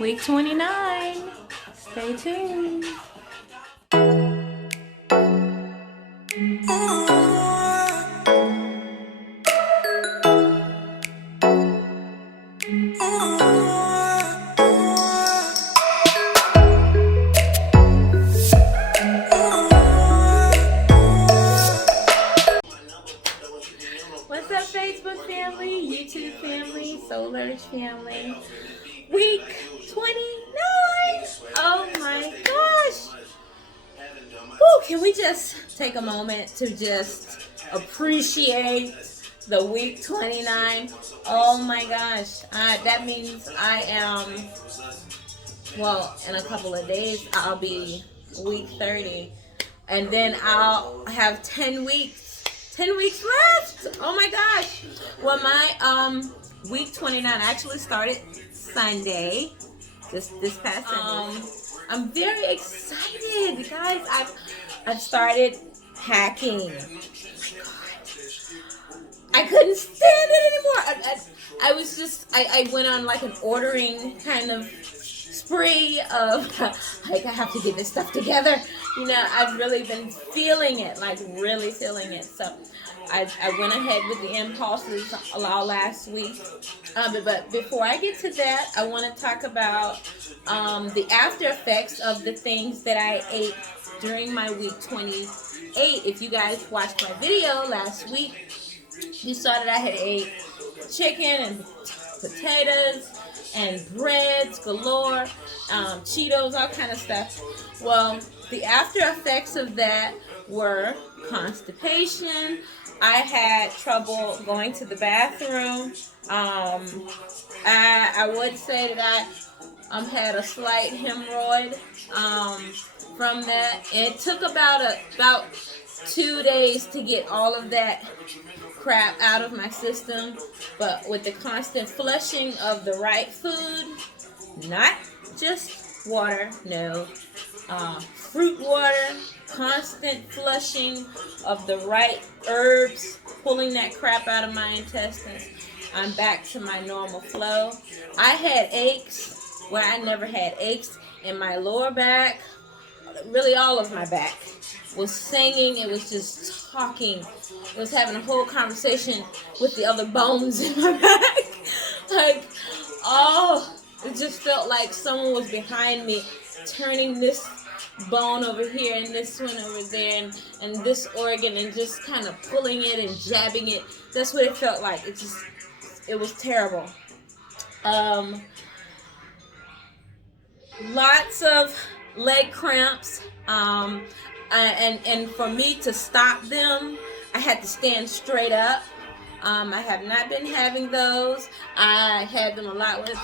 week 29. Stay tuned. What's up, Facebook family, YouTube family, Soul Urge family? Week 29. Oh my gosh. Whew, can we just take a moment to just appreciate the week 29? Oh my gosh. That means I am, well, in a couple of days, I'll be week 30. And then I'll have 10 weeks. 10 weeks left. Oh my gosh. Well, my week 29 actually started Sunday. This past Sunday. I'm very excited, guys. I've started packing. I couldn't stand it anymore. I went on like an ordering kind of spree of like, I have to get this stuff together. You know, I've really been feeling it, like really feeling it. So I went ahead with the impulses all last week. But before I get to that, I want to talk about the after effects of the things that I ate during my week 28. If you guys watched my video last week, you saw that I had ate chicken and potatoes and breads galore, Cheetos, all kind of stuff. Well, the after effects of that were constipation. I had trouble going to the bathroom. I would say that I had a slight hemorrhoid from that. It took about 2 days to get all of that crap out of my system, but with the constant flushing of the right food, not just water, no, fruit water, constant flushing of the right herbs, pulling that crap out of my intestines, I'm back to my normal flow. I had aches where I never had aches in my lower back, really all of my back was singing. It was just talking. It was having a whole conversation with the other bones in my back. Like, oh, it just felt like someone was behind me turning this bone over here and this one over there and this organ and just kind of pulling it and jabbing it. That's what it felt like. It was terrible. Lots of leg cramps. And for me to stop them, I had to stand straight up. I have not been having those. I had them a lot with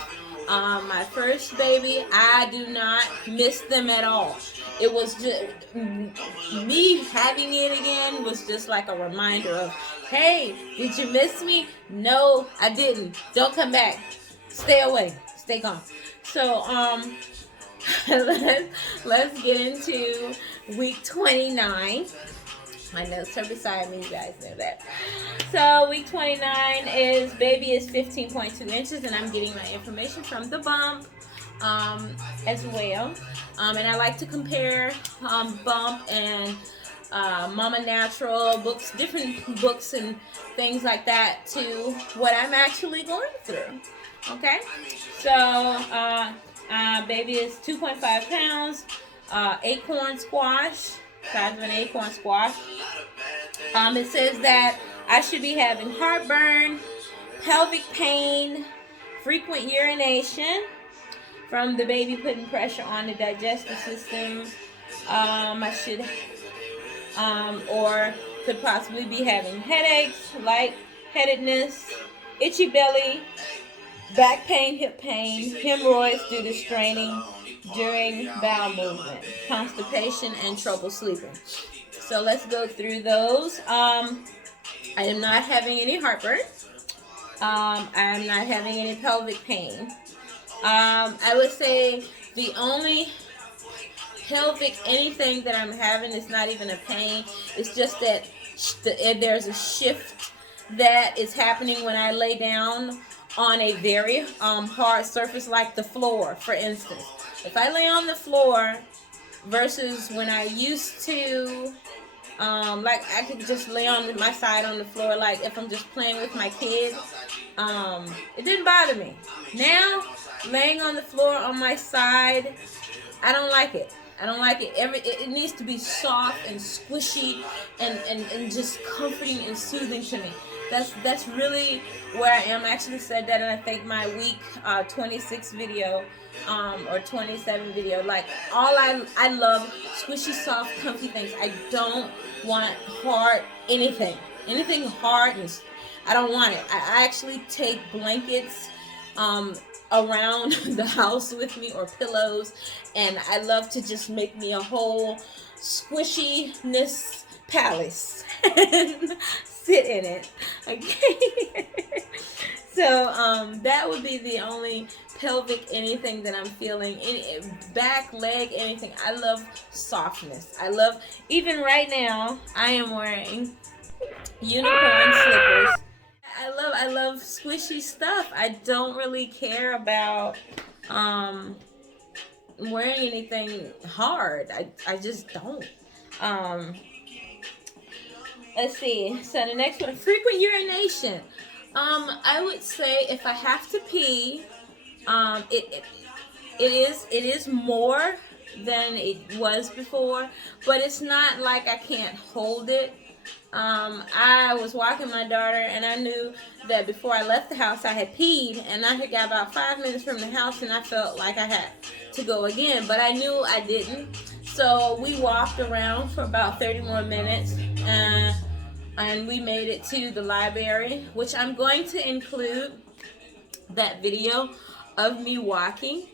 my first baby. I do not miss them at all. It was just me having it again was just like a reminder of, hey, did you miss me? No, I didn't. Don't come back. Stay away. Stay gone. So let's get into week 29. My notes are beside me, you guys know that. So week 29 is baby is 15.2 inches, and I'm getting my information from the Bump as well. And I like to compare Bump and Mama Natural books, different books and things like that to what I'm actually going through. Okay, so baby is 2.5 pounds, acorn squash, size of an acorn squash. It says that I should be having heartburn, pelvic pain, frequent urination from the baby putting pressure on the digestive system. I should, or could possibly be having headaches, lightheadedness, itchy belly, back pain, hip pain, hemorrhoids due to straining during bowel movement, constipation, and trouble sleeping. So let's go through those. I am not having any heartburn. I am not having any pelvic pain. I would say the only pelvic anything that I'm having is not even a pain. It's just that there's a shift that is happening when I lay down on a very hard surface like the floor, for instance. If I lay on the floor versus when I used to, like I could just lay on my side on the floor, like if I'm just playing with my kids, it didn't bother me. Now, laying on the floor on my side, I don't like it. I don't like it. It needs to be soft and squishy and just comforting and soothing to me. That's really where I am. I actually said that in I think my week 26 video or 27 video. Like I love squishy, soft, comfy things. I don't want hard anything hard, and I don't want it. I actually take blankets around the house with me, or pillows, and I love to just make me a whole squishiness palace and sit in it. Okay. So that would be the only pelvic anything that I'm feeling. Any back, leg, anything. I love softness. I love, even right now I am wearing unicorn slippers. I love squishy stuff. I don't really care about wearing anything hard. I just don't. Let's see. So the next one, frequent urination. I would say if I have to pee, it is more than it was before, but it's not like I can't hold it. I was walking my daughter, and I knew that before I left the house I had peed, and I had got about 5 minutes from the house, and I felt like I had to go again, but I knew I didn't. So we walked around for about 30 more minutes, and we made it to the library, which I'm going to include that video of me walking.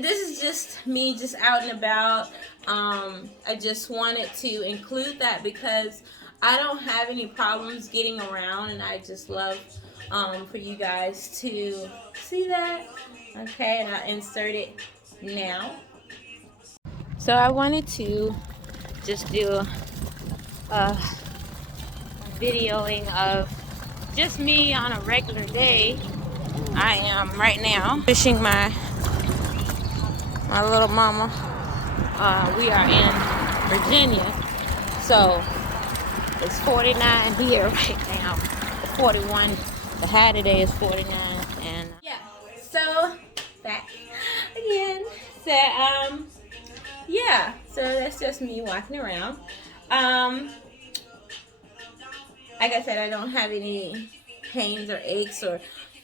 This is just me just out and about. I just wanted to include that because I don't have any problems getting around, and I just love for you guys to see that. Okay, and I'll insert it now. So I wanted to just do a videoing of just me on a regular day. I am right now fishing my little mama. We are in Virginia, so it's 49 here right now. 41. The high today is 49, and yeah. So back again. So yeah. So that's just me walking around. Like I said, I don't have any pains or aches or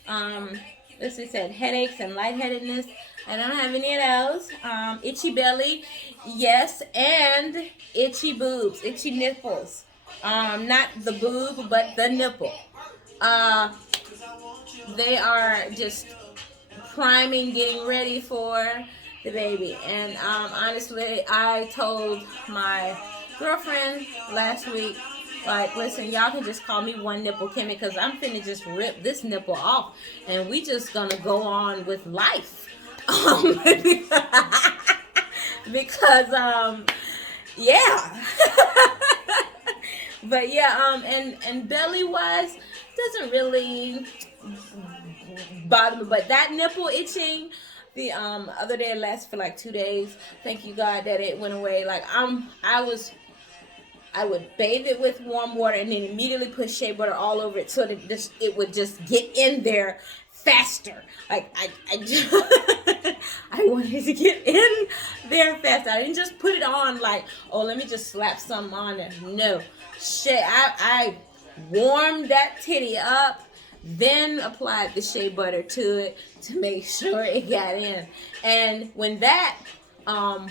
as I said, headaches and lightheadedness. I don't have any of those. Itchy belly, yes, and itchy boobs, itchy nipples. Not the boob, but the nipple. They are just priming, getting ready for the baby. And honestly, I told my girlfriend last week, like, listen, y'all can just call me One Nipple Kimmy, because I'm finna just rip this nipple off, and we just gonna go on with life. Because yeah. But yeah, and belly wise doesn't really bother me, but that nipple itching, the other day, it lasted for like 2 days. Thank you God that it went away. Like I would bathe it with warm water and then immediately put shea butter all over it so that it would just get in there faster. Like I just I wanted to get in there faster. I didn't just put it on like, oh, let me just slap something on there. No. I warmed that titty up, then applied the shea butter to it to make sure it got in. And when that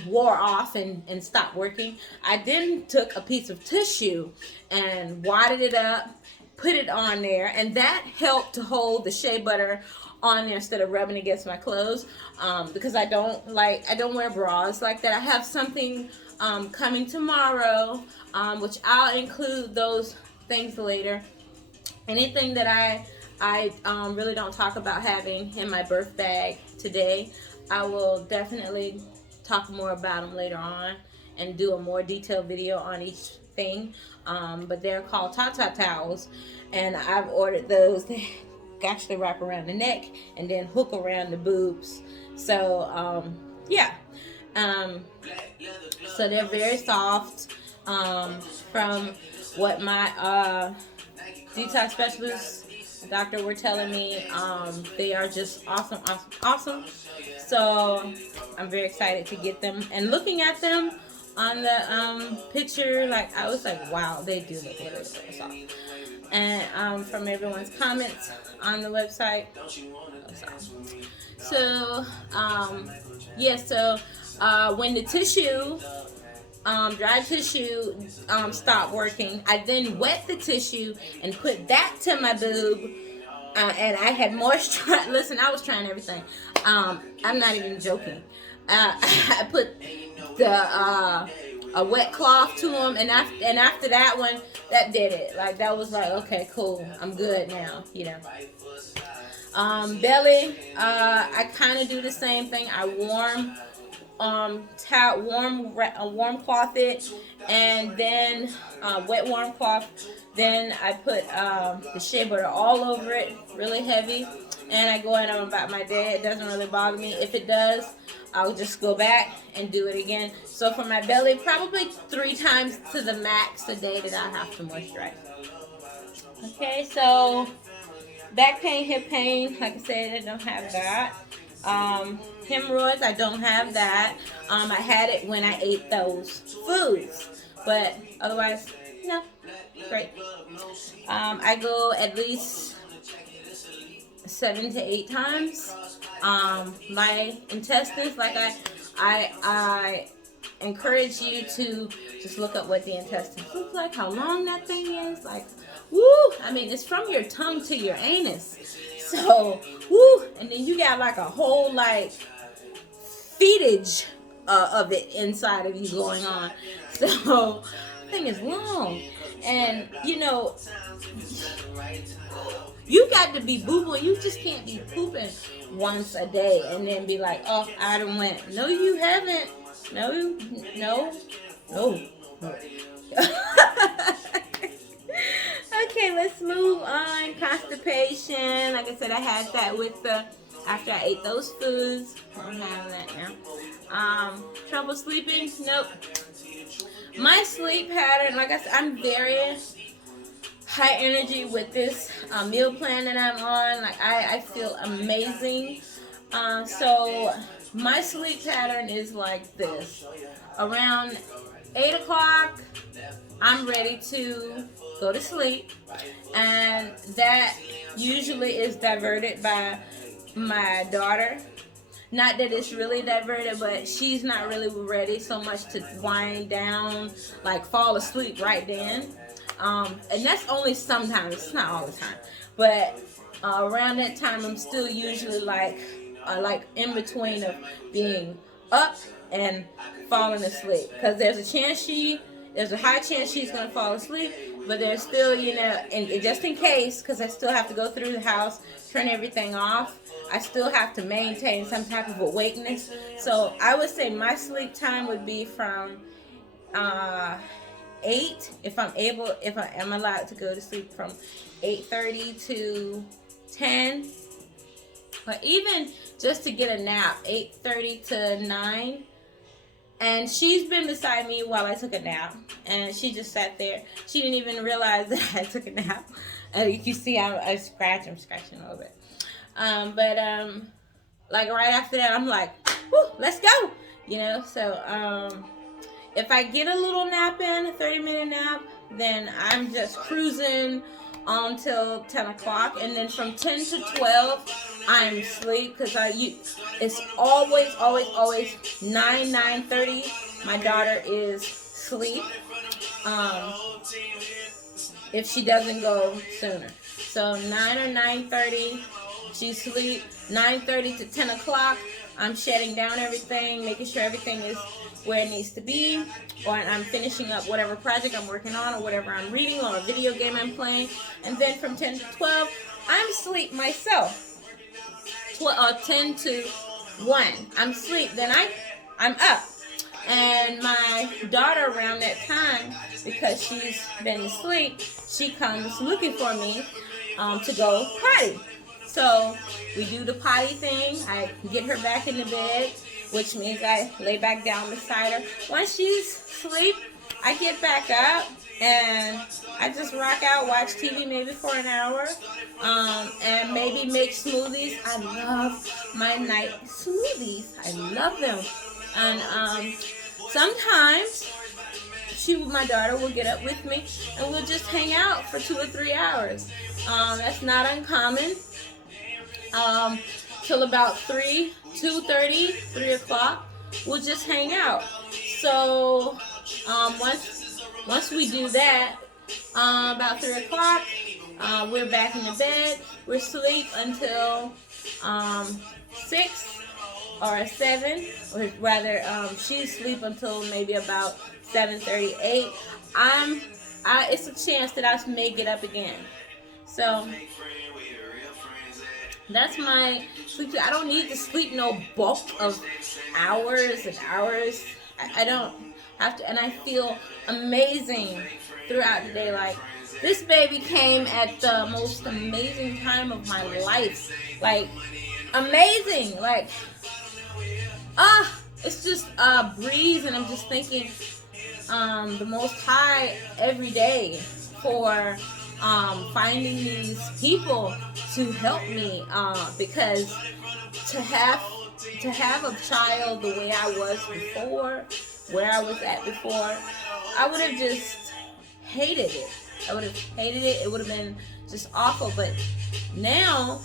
wore off and stopped working, I then took a piece of tissue and wadded it up, put it on there, and that helped to hold the shea butter on there instead of rubbing against my clothes, because I don't wear bras like that. I have something coming tomorrow, which I'll include those things later. Anything that I really don't talk about having in my birth bag today, I will definitely talk more about them later on and do a more detailed video on each thing. But they're called Tata towels, and I've ordered those. actually wrap around the neck and then hook around the boobs. So yeah. So they're very soft. From what my detox specialist doctor were telling me, they are just awesome. So I'm very excited to get them. And looking at them on the picture, like I was like, wow, they do look really soft. And from everyone's comments on the website, so yeah, so when the tissue, dry tissue, stopped working, I then wet the tissue and put that to my boob, and I had moisturize. Listen, I was trying everything. I'm not even joking. I put the a wet cloth to them, and after that one, that did it. Like that was like, okay, cool, I'm good now, you know. Belly, I kind of do the same thing. I warm cloth it, and then wet warm cloth. Then I put the shea butter all over it, really heavy, and I go in about my day. It doesn't really bother me. If it does, I'll just go back and do it again. So for my belly, probably 3 times to the max a day that I have to moisturize. Okay, so back pain, hip pain, like I said, I don't have that. Hemorrhoids, I don't have that. I had it when I ate those foods, but otherwise, no, great. I go at least 7 to 8 times. My intestines, like I encourage you to just look up what the intestines look like, how long that thing is, like, woo, I mean, it's from your tongue to your anus, so, woo, and then you got like a whole, like, feedage of it inside of you going on, so, the thing is long, and, you know, you got to be boo-booing. You just can't be pooping once a day and then be like, oh, I done went. No, you haven't. No. Okay, let's move on. Constipation. Like I said, I had that with after I ate those foods. I don't have that now. Trouble sleeping? Nope. My sleep pattern, like I said, I'm very high energy with this meal plan that I'm on. Like I feel amazing. So my sleep pattern is like this. Around 8 o'clock, I'm ready to go to sleep, and that usually is diverted by my daughter. Not that it's really diverted, but she's not really ready so much to wind down, like fall asleep right then. And that's only sometimes, it's not all the time. But around that time, I'm still usually like in between of being up and falling asleep. Because there's a high chance she's going to fall asleep, but there's still, you know, and just in case, because I still have to go through the house, turn everything off, I still have to maintain some type of awakeness. So I would say my sleep time would be from 8, if I am allowed to go to sleep, from 8:30 to 10, but even just to get a nap, 8:30 to 9. And she's been beside me while I took a nap, and she just sat there. She didn't even realize that I took a nap. You can see I'm scratching a little bit. Like right after that, I'm like, whoo, let's go, you know. So if I get a little nap in, a 30-minute nap, then I'm just cruising until 10 o'clock. And then from 10 to 12, I'm asleep, because it's always 9:30. My daughter is asleep, if she doesn't go sooner. So 9 or 9:30, she's asleep. 9:30 to 10 o'clock, I'm shutting down everything, making sure everything is where it needs to be, or I'm finishing up whatever project I'm working on, or whatever I'm reading, or a video game I'm playing. And then from 10 to 12, I'm asleep myself. 10 to 1, I'm asleep. Then I'm up. And my daughter, around that time, because she's been asleep, she comes looking for me to go potty. So we do the potty thing. I get her back in the bed, which means I lay back down beside her. Once she's asleep, I get back up and I just rock out, watch TV maybe for an hour, and maybe make smoothies. I love my night smoothies. I love them. And sometimes my daughter will get up with me and we'll just hang out for 2 or 3 hours. That's not uncommon. Till about 2:30, 3 o'clock, we'll just hang out. So once we do that, about 3 o'clock, we're back in the bed. We're asleep until 6 or 7, or rather, she's asleep until maybe about 7:30, 8. It's a chance that I may get up again. So that's my sleep. I don't need to sleep no bulk of hours and hours. I don't have to, and I feel amazing throughout the day. Like, this baby came at the most amazing time of my life. Like, amazing. Like, it's just a breeze, and I'm just thinking the Most High every day for finding these people to help me, because to have a child the way I was before, where I was at before, I would have just hated it. I would have hated it. It would have been just awful. But now,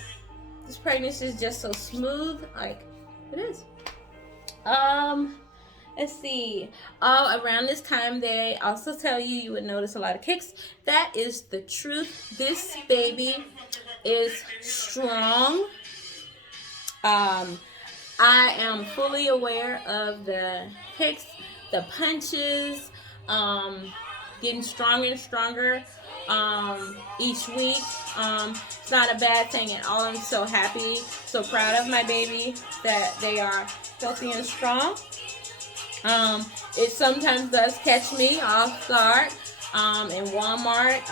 this pregnancy is just so smooth, like it is. Let's see. Around this time, they also tell you would notice a lot of kicks. That is the truth. This baby is strong. I am fully aware of the kicks, the punches, getting stronger and stronger each week. It's not a bad thing at all. I'm so happy, so proud of my baby that they are healthy and strong. It sometimes does catch me off guard in Walmart,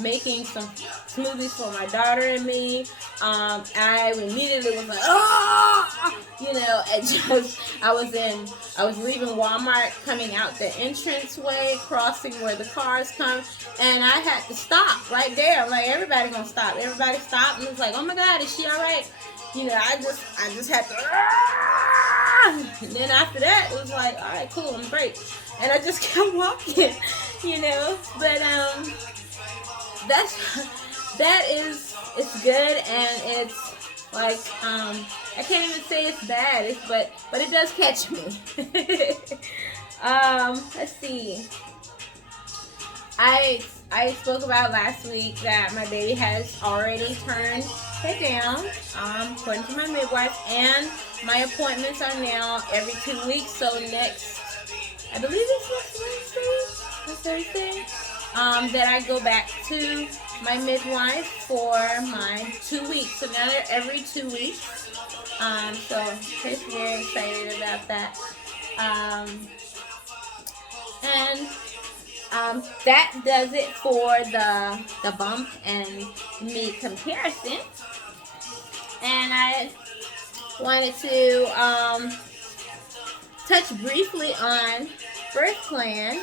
making some smoothies for my daughter and me. I immediately was like, oh, I was leaving Walmart, coming out the entranceway, crossing where the cars come, and I had to stop right there. I'm like, everybody gonna stop. Everybody stopped, and it's like, oh my God, is she all right? I just had to, and then after that, it was like, all right, cool, I'm great. And I just kept walking, but, it's good, and it's like, I can't even say it's bad, but it does catch me. Let's see. I spoke about last week that my baby has already turned head down, according to my midwife, and my appointments are now every 2 weeks. So I believe it's next Thursday, that I go back to my midwife for my 2 weeks. So now they're every 2 weeks. So I'm just very excited about that. That does it for the bump and me comparison. And I wanted to touch briefly on birth plan.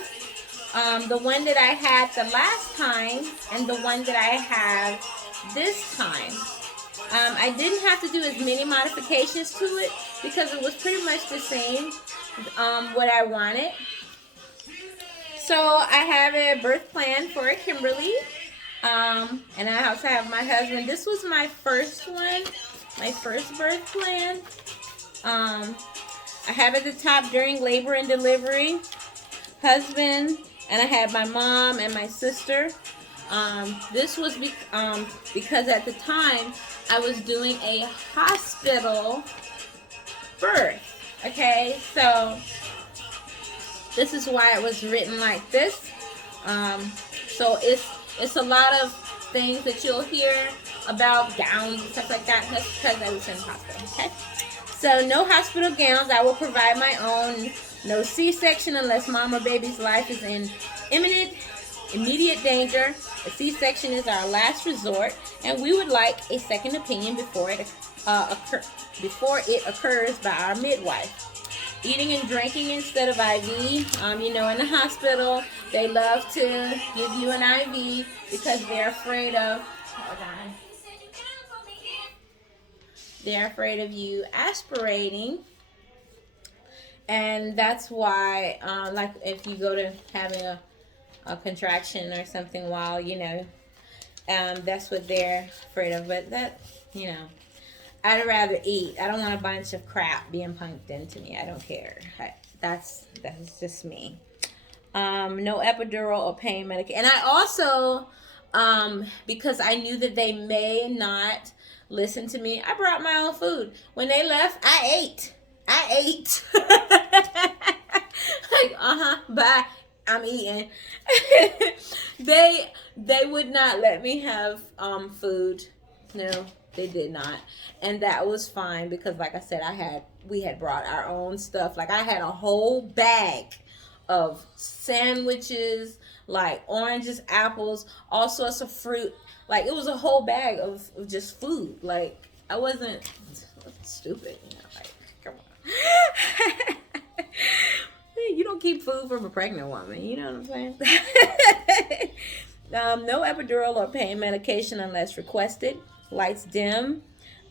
The one that I had the last time and the one that I have this time. I didn't have to do as many modifications to it because it was pretty much the same, what I wanted. So I have a birth plan for a Kimberly, and I also have my husband. This was my first one, my first birth plan. I have at the top during labor and delivery, husband, and I had my mom and my sister. This was because at the time I was doing a hospital birth. Okay, so this is why it was written like this. So it's a lot of things that you'll hear about gowns and stuff like that. That's because I was in the hospital. Okay, so no hospital gowns. I will provide my own. No C-section unless mom or baby's life is in immediate danger. A C-section is our last resort. and we would like a second opinion before it occurs by our midwife. Eating and drinking instead of IV. You know, in the hospital, they love to give you an IV because they're afraid of. Hold on. They're afraid of you aspirating. And that's why, like, if you go to having a contraction or something while, you know, that's what they're afraid of. But that, you know, I'd rather eat. I don't want a bunch of crap being pumped into me. I don't care. That's just me. No epidural or pain medication. And I also, because I knew that they may not listen to me, I brought my own food. When they left, I ate. Like, bye. I'm eating. They would not let me have food. No, they did not. And that was fine because, like I said, we had brought our own stuff. Like, I had a whole bag of sandwiches, like oranges, apples, all sorts of fruit. Like, it was a whole bag of just food. Like, I wasn't stupid, you know, like, come on. You don't keep food from a pregnant woman, you know what I'm saying? No epidural or pain medication unless requested. Lights dim.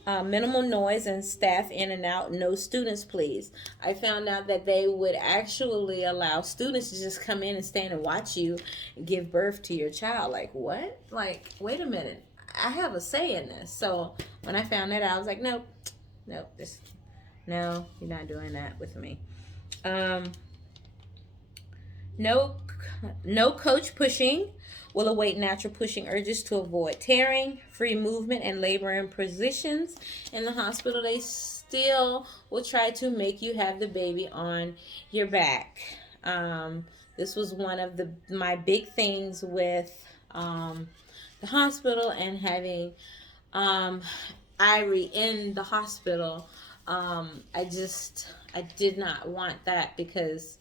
Minimal noise and staff in and out. No students, please. I found out that they would actually allow students to just come in and stand and watch you give birth to your child. Like, what? Like, wait a minute. I have a say in this. So when I found that out, I was like, nope, no, you're not doing that with me. No coach pushing. Will await natural pushing urges to avoid tearing. Free movement and labor in positions. In the hospital, they still will try to make you have the baby on your back. This was one of my big things with the hospital and having Irie in the hospital. I did not want that because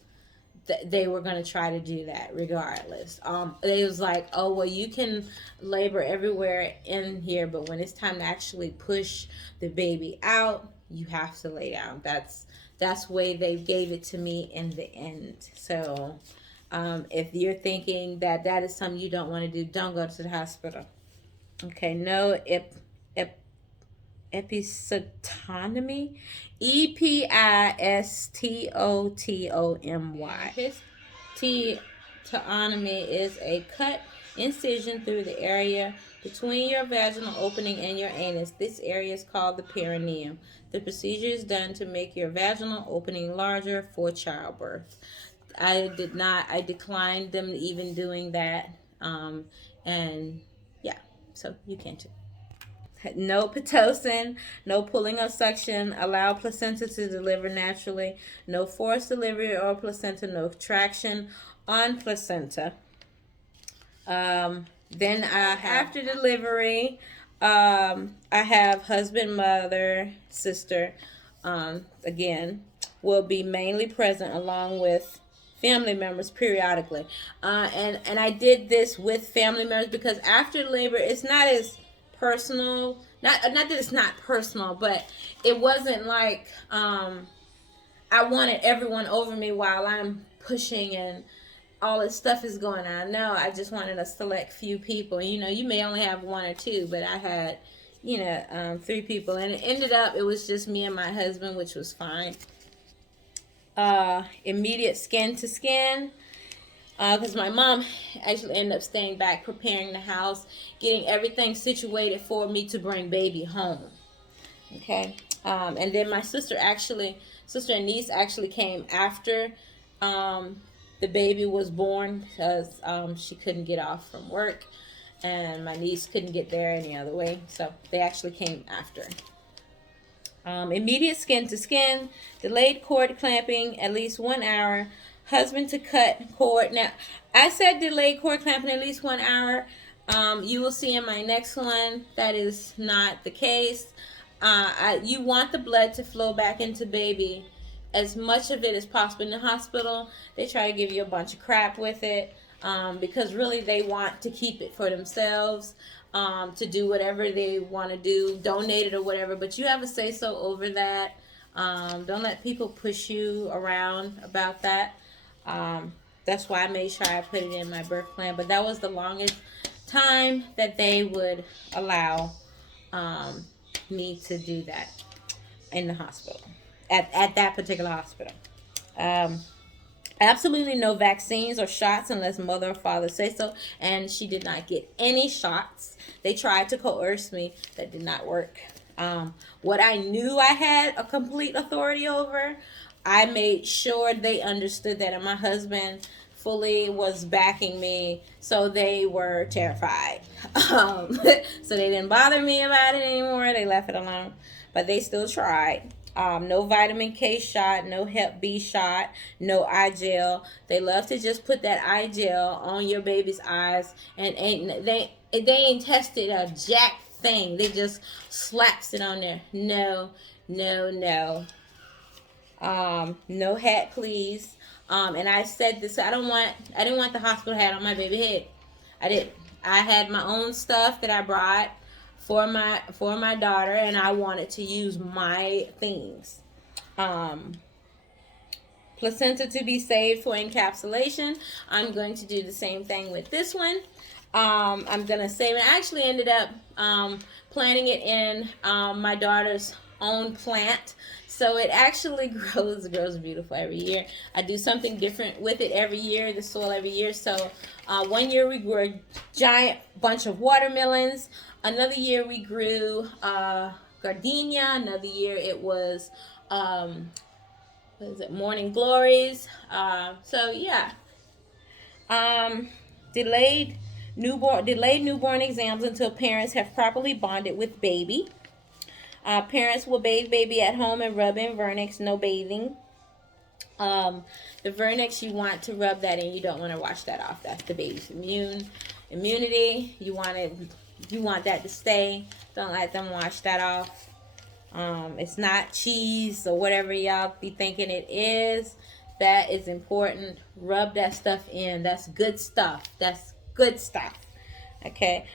they were going to try to do that regardless. It was like, oh, well, you can labor everywhere in here, but when it's time to actually push the baby out, you have to lay down. That's the way they gave it to me in the end. So if you're thinking that is something you don't want to do, don't go to the hospital. Okay, no episiotomy. Epistotomy. Episiotomy is a cut incision through the area between your vaginal opening and your anus. This area is called the perineum. The procedure is done to make your vaginal opening larger for childbirth. I declined them even doing that. And yeah, so you can too. No Pitocin, no pulling or suction, allow placenta to deliver naturally, no forced delivery or placenta, no traction on placenta. Then after delivery, I have husband, mother, sister, again, will be mainly present along with family members periodically. And I did this with family members because after labor, it's not as personal. Not that it's not personal, but it wasn't like I wanted everyone over me while I'm pushing and all this stuff is going on. No, I just wanted a select few people. You know, you may only have one or two, but I had, 3 people, and it ended up it was just me and my husband, which was fine. Immediate skin to skin. Because my mom actually ended up staying back, preparing the house, getting everything situated for me to bring baby home. Okay. And then my sister and niece actually came after the baby was born because she couldn't get off from work. And my niece couldn't get there any other way. So they actually came after. Immediate skin to skin. Delayed cord clamping, at least 1 hour. Husband to cut cord. Now, I said delayed cord clamping at least 1 hour. You will see in my next one that is not the case. You want the blood to flow back into baby as much of it as possible. In the hospital, they try to give you a bunch of crap with it because really they want to keep it for themselves. to do whatever they want to do, donate it or whatever, but you have a say so over that. Don't let people push you around about that. That's why I made sure I put it in my birth plan. But that was the longest time that they would allow me to do that in the hospital, at that particular hospital. Um, Absolutely no vaccines or shots unless mother or father say so. And she did not get any shots. They tried to coerce me. That did not work. What I knew I had a complete authority over, I made sure they understood that. And my husband fully was backing me. So they were terrified. So they didn't bother me about it anymore. They left it alone. But they still tried. No vitamin K shot, no Hep B shot, no eye gel. They love to just put that eye gel on your baby's eyes, and they ain't tested a jack thing. They just slaps it on there. No, no, no. No hat, please. And I said this. I didn't want the hospital hat on my baby head. I didn't. I had my own stuff that I brought for my daughter, and I wanted to use my things. Placenta to be saved for encapsulation. I'm going to do the same thing with this one. I'm gonna save it. I actually ended up planting it in my daughter's own plant, so it actually grows beautiful every year. I do something different with it every year, the soil every year. So 1 year we grew a giant bunch of watermelons. Another year we grew gardenia. Another year it was morning glories. So yeah. Delayed newborn exams until parents have properly bonded with baby. Parents will bathe baby at home and rub in Vernix. No bathing. The Vernix, you want to rub that in. You don't want to wash that off. That's the baby's immunity. You want that to stay. Don't let them wash that off. It's not cheese or whatever y'all be thinking it is. That is important. Rub that stuff in. That's good stuff. That's good stuff. Okay.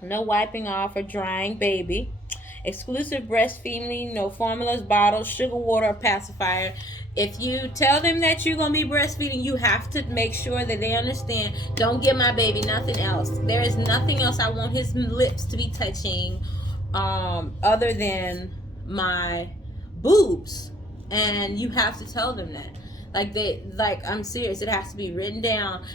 No wiping off or drying baby. Exclusive breastfeeding, no formulas, bottles, sugar water, or pacifier. If you tell them that you're going to be breastfeeding, you have to make sure that they understand. Don't give my baby nothing else. There is nothing else I want his lips to be touching other than my boobs. And you have to tell them that. I'm serious. It has to be written down.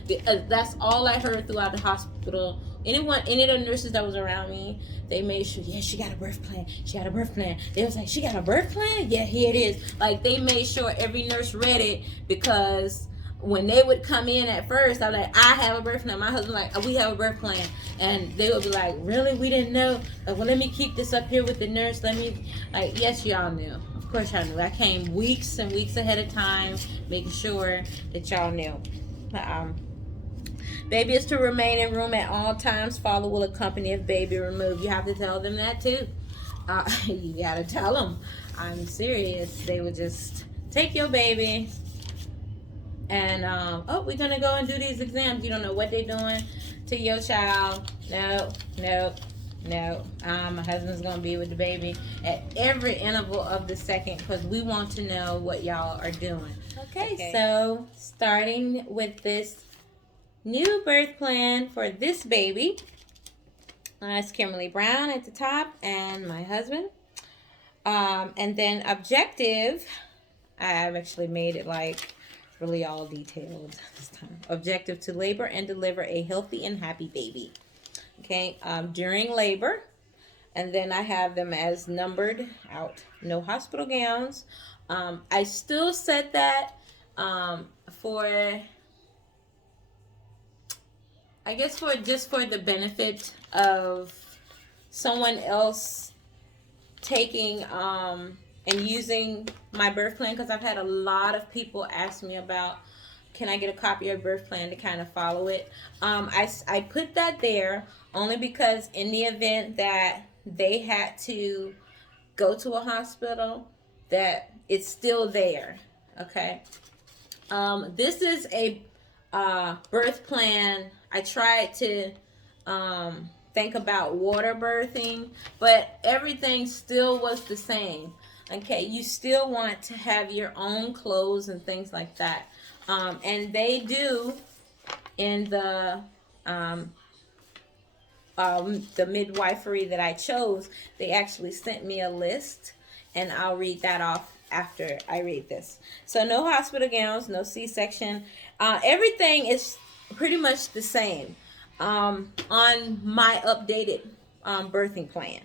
That's all I heard throughout the hospital. Any of the nurses that was around me, they made sure, yeah, she got a birth plan. She got a birth plan. They was like, she got a birth plan? Yeah, here it is. Like, they made sure every nurse read it, because when they would come in at first, I was like, I have a birth plan. My husband like, we have a birth plan. And they would be like, really? We didn't know? Like, well, let me keep this up here with the nurse. Yes, y'all knew. Of course y'all knew. I came weeks and weeks ahead of time, making sure that y'all knew. Baby is to remain in room at all times. Father will accompany if baby removed. You have to tell them that too. You gotta tell them. I'm serious. They would just take your baby and we're gonna go and do these exams. You don't know what they're doing to your child. No. My husband's gonna be with the baby at every interval of the second, because we want to know what y'all are doing. Okay, so starting with this new birth plan for this baby. It's Kimberly Brown at the top and my husband. And then objective, I've actually made it like really all detailed this time. Objective: to labor and deliver a healthy and happy baby. Okay, during labor. And then I have them as numbered out. No hospital gowns. I still said that for the benefit of someone else taking and using my birth plan, because I've had a lot of people ask me about, can I get a copy of birth plan to kind of follow it. I put that there only because in the event that they had to go to a hospital, that it's still there. Okay. This is a birth plan. I tried to think about water birthing, but everything still was the same. Okay, you still want to have your own clothes and things like that. And they do in the midwifery that I chose, they actually sent me a list, and I'll read that off after I read this. So no hospital gowns, no C-section. Everything is pretty much the same on my updated birthing plan.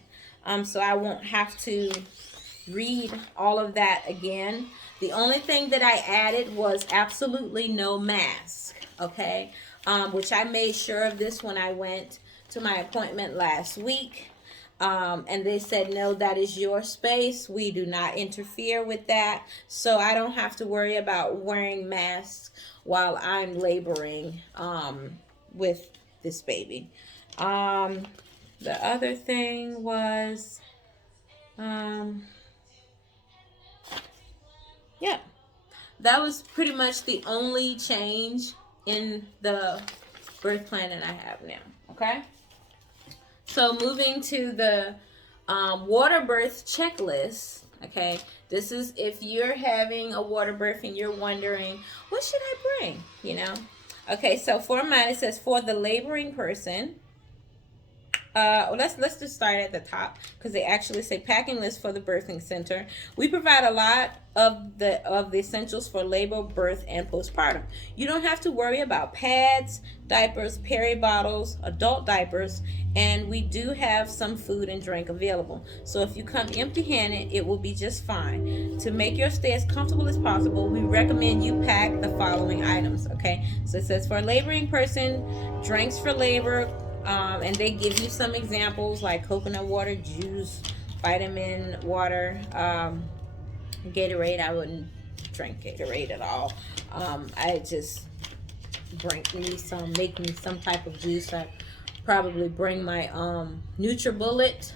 So I won't have to read all of that again. The only thing that I added was absolutely no mask, okay? Which I made sure of this when I went to my appointment last week. And they said, no, that is your space. We do not interfere with that. So I don't have to worry about wearing masks while I'm laboring with this baby. The other thing was, yeah, that was pretty much the only change in the birth plan that I have now. Okay, so moving to the water birth checklist. Okay, this is if you're having a water birth and you're wondering, what should I bring? You know, okay, so for mine, it says for the laboring person. Let's just start at the top, because they actually say packing list for the birthing center. We provide a lot of the essentials for labor, birth, and postpartum. You don't have to worry about pads, diapers, peri bottles, adult diapers, and we do have some food and drink available. So if you come empty-handed, it will be just fine. To make your stay as comfortable as possible, we recommend you pack the following items. Okay, so it says for a laboring person, drinks for labor. And they give you some examples like coconut water, juice, vitamin water, Gatorade. I wouldn't drink Gatorade at all. I just make me some type of juice. I probably bring my NutriBullet,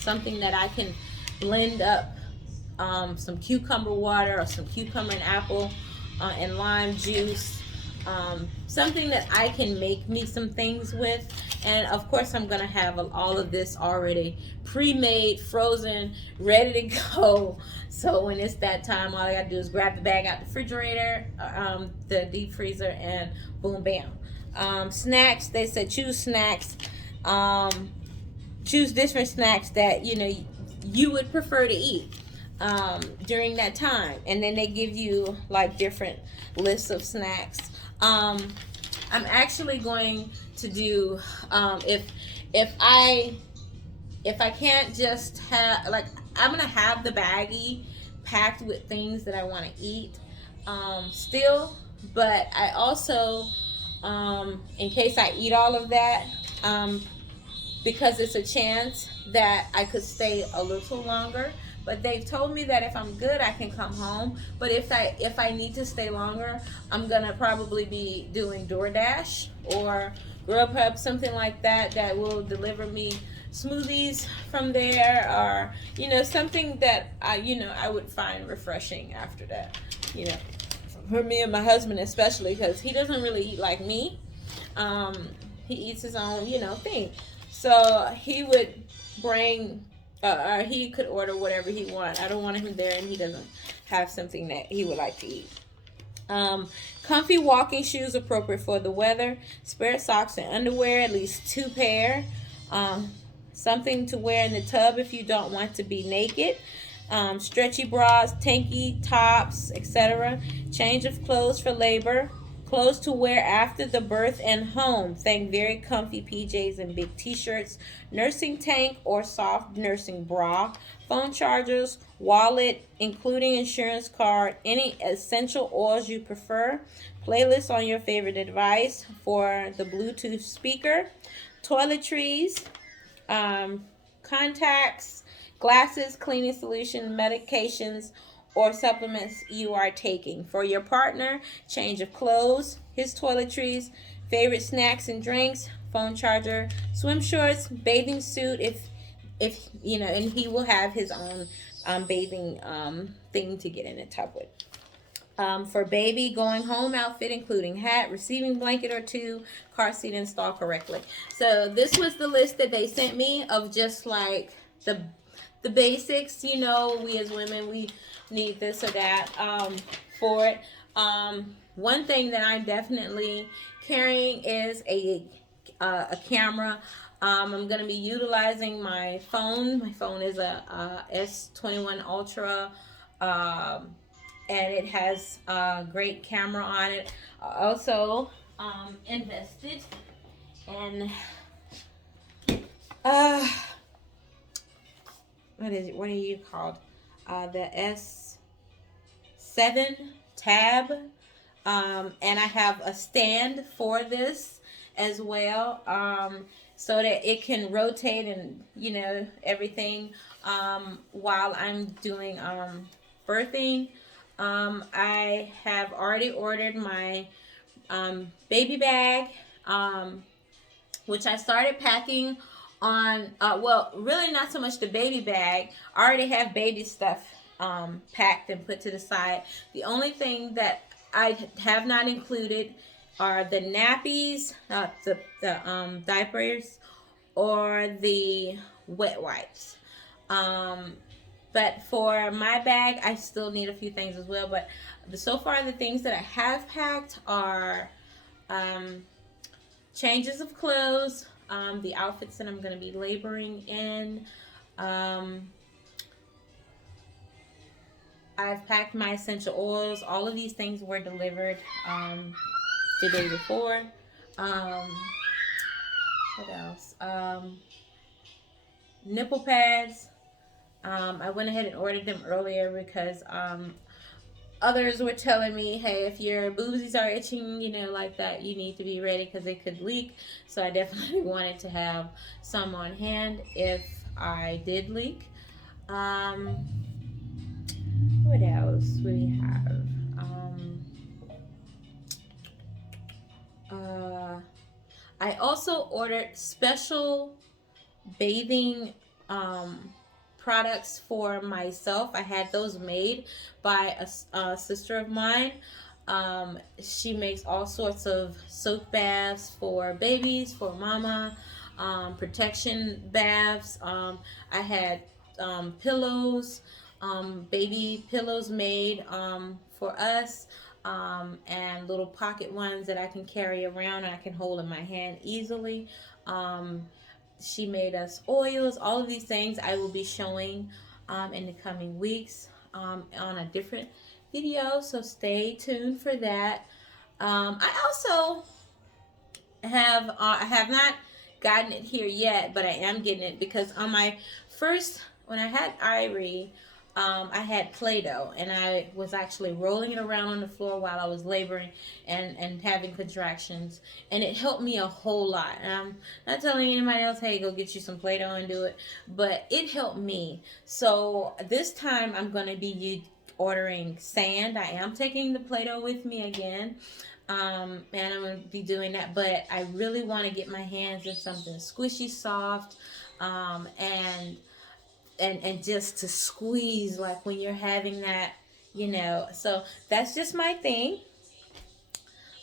something that I can blend up some cucumber water or some cucumber and apple and lime juice. Something that I can make me some things with. And of course I'm gonna have all of this already pre-made, frozen, ready to go. So when it's that time, all I gotta do is grab the bag out the refrigerator, the deep freezer, and boom, bam. Snacks, they said choose snacks. Choose different snacks that you would prefer to eat during that time. And then they give you like different lists of snacks. I'm actually going to do if I can't just have, like, I'm gonna have the baggie packed with things that I want to eat still, but I also in case I eat all of that, because it's a chance that I could stay a little longer. But they've told me that if I'm good, I can come home. But if I need to stay longer, I'm gonna probably be doing DoorDash or Grubhub, something like that, that will deliver me smoothies from there, or something that I would find refreshing after that. For me and my husband especially, because he doesn't really eat like me. He eats his own thing. So he would bring. Or he could order whatever he wants. I don't want him there and he doesn't have something that he would like to eat. Comfy walking shoes appropriate for the weather. Spare socks and underwear, at least 2 pair. Something to wear in the tub if you don't want to be naked. Stretchy bras, tanky tops, etc. Change of clothes for labor. Clothes to wear after the birth and home. Think very comfy PJs and big t-shirts. Nursing tank or soft nursing bra. Phone chargers, wallet, including insurance card, any essential oils you prefer. Playlist on your favorite device for the Bluetooth speaker. Toiletries, contacts, glasses, cleaning solution, medications, or supplements you are taking. For your partner, change of clothes, his toiletries, favorite snacks and drinks, phone charger, swim shorts, bathing suit if and he will have his own bathing thing to get in the tub with. For baby going home outfit, including hat, receiving blanket or two, car seat installed correctly. So this was the list that they sent me of just like the basics. You know, we as women, we need this or that for it. One thing that I'm definitely carrying is a camera. I'm going to be utilizing my phone. My phone is a S21 Ultra. And it has a great camera on it. I also invested in what is it? What are you called? The S7 tab, and I have a stand for this as well, so that it can rotate and everything while I'm doing birthing. I have already ordered my baby bag, which I started packing on, well, really not so much the baby bag. I already have baby stuff packed and put to the side. The only thing that I have not included are the nappies, the diapers, or the wet wipes. But for my bag, I still need a few things as well. But so far, the things that I have packed are changes of clothes, the outfits that I'm going to be laboring in. I've packed my essential oils. All of these things were delivered the day before. What else? Nipple pads. I went ahead and ordered them earlier because others were telling me, hey, if your boobies are itching, like that, you need to be ready because they could leak. So I definitely wanted to have some on hand if I did leak. What else do we have? I also ordered special bathing products for myself. I had those made by a sister of mine. She makes all sorts of soak baths for babies, for mama, protection baths. I had pillows, baby pillows made for us, and little pocket ones that I can carry around and I can hold in my hand easily. She made us oils. All of these things I will be showing in the coming weeks on a different video, so stay tuned for that. I also I have not gotten it here yet, but I am getting it because on my first, when I had Irie, I had Play-Doh, and I was actually rolling it around on the floor while I was laboring and having contractions, and it helped me a whole lot. And I'm not telling anybody else, hey, go get you some Play-Doh and do it, but it helped me. So this time I'm going to be ordering sand. I am taking the Play-Doh with me again. And I'm going to be doing that, but I really want to get my hands in something squishy, soft, and just to squeeze, like when you're having that, so that's just my thing,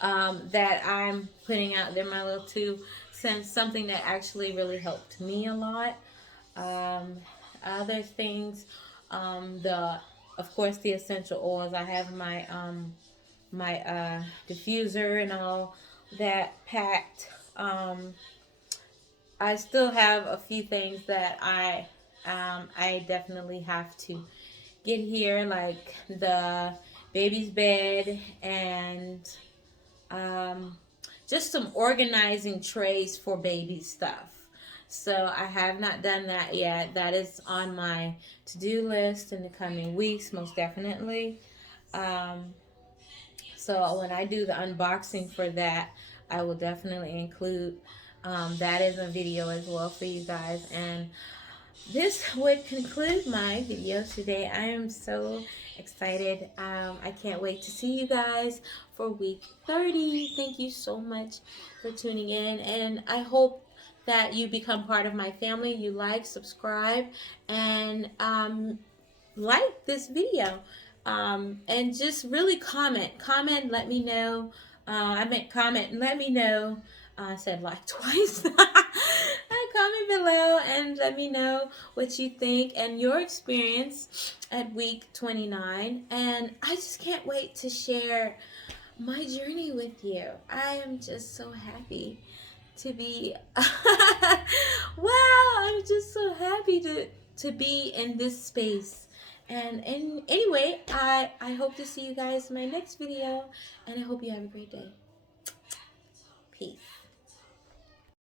that I'm putting out there, my little 2 cents, something that actually really helped me a lot. Other things, of course, the essential oils. I have my diffuser and all that packed. I still have a few things that I definitely have to get here, like the baby's bed and just some organizing trays for baby stuff. So I have not done that yet. That is on my to-do list in the coming weeks, most definitely. So when I do the unboxing for that, I will definitely include that as a video as well for you guys. And this would conclude my video today. I am so excited. I can't wait to see you guys for week 30. Thank you so much for tuning in, and I hope that you become part of my family. You like, subscribe, and like this video. And just really comment, let me know. I meant comment and let me know. I said like twice. Comment below and let me know what you think and your experience at week 29. And I just can't wait to share my journey with you. I am just so happy to be wow, I'm just so happy to be in this space. And anyway, I hope to see you guys in my next video, and I hope you have a great day. Peace.